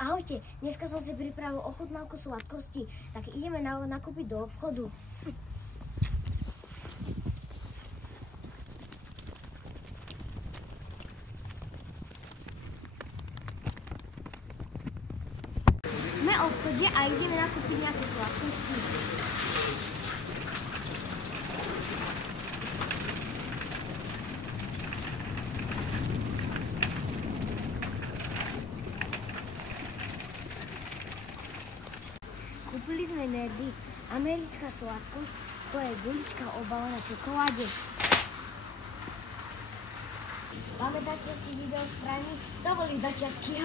Ahojte, dneska som si pripravil ochutnávku sladkosti, tak ideme nakúpiť do obchodu. Sme v obchode a ideme nakúpiť nejaké sladkosti. Kúpili sme Nerdy. Americká sladkosť, to je gulička obalená na čokoláde. Pamätáte si video s Prajmi? To boli začiatky.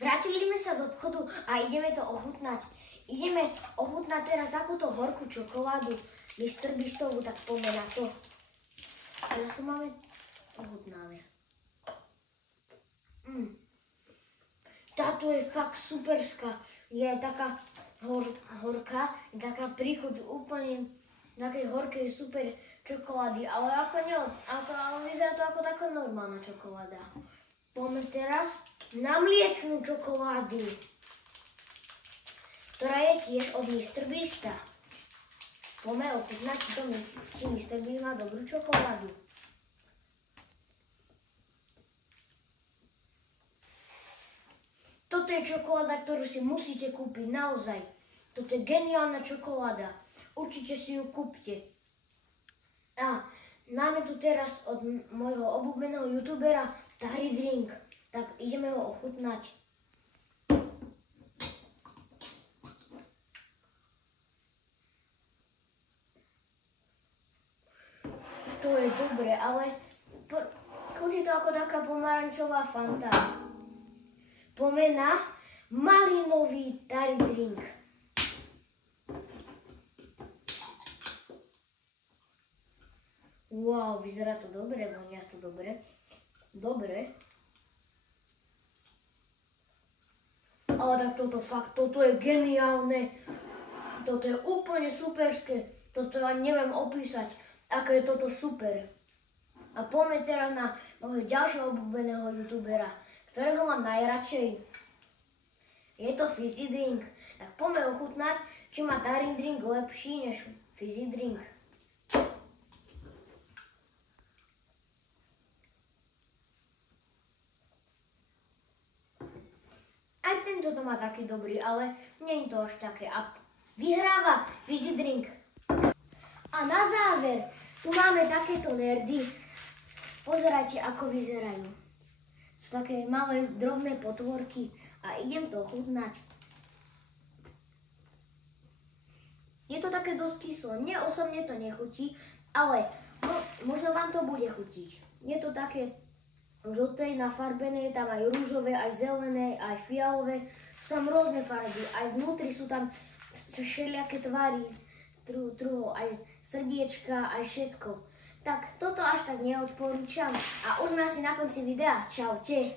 Vrátili sme sa z obchodu a ideme to ochutnať. Ideme ochutnať teraz takúto horkú čokoládu. Mr. Beastovú, tak poďme na to. Teraz tu máme, ochutnáme. Táto je fakt superská. Je taká horká, je taká príchuť úplne takej horkej super čokolády, ale ale vyzerá to ako taká normálna čokoláda. Poďme teraz na mliečnú čokoládu, ktorá je tiež od Mr. Beasta. Poďme ochutnať, či Mr. Beast má dobrú čokoládu. Toto je čokoláda, ktorú si musíte kúpiť, naozaj. Toto je geniálna čokoláda. Určite si ju kúpte. A máme tu teraz od môjho obľúbeného youtubera Tahry Drink. Tak ideme ho ochutnať. To je dobre, ale chutí to ako taká pomarančová fanta. Poďme na malinový Tahry Drink. Wow, vyzerá to dobre, vonia to dobre. Dobre. Ale tak toto je geniálne. Toto je úplne superské. Toto ani neviem opísať, aké je toto super. A poďme teraz na môjho ďalšieho obľúbeného youtubera, ktorého mám najradšej. Je to Fizzy Drink. Tak poďme ochutnať, či má Tahry Drink lepší než Fizzy Drink. Aj tento to má taký dobrý, ale nie je to až také. A vyhráva Fizzy Drink. A na záver, tu máme takéto Nerdy. Pozerajte, ako vyzerajú. Sú také malé, drobné potvorky a idem to ochutnať. Je to také dosť kyslé. Mne osobne to nechutí, ale možno vám to bude chutiť. Je to také žlté, nafarbené, tam aj rúžové, aj zelené, aj fialové. Sú tam rôzne farby, aj vnútri sú tam všelijaké tvary, aj srdiečka, aj všetko. Tak toto až tak neodporúčam a už sme asi na konci videa. Čaute.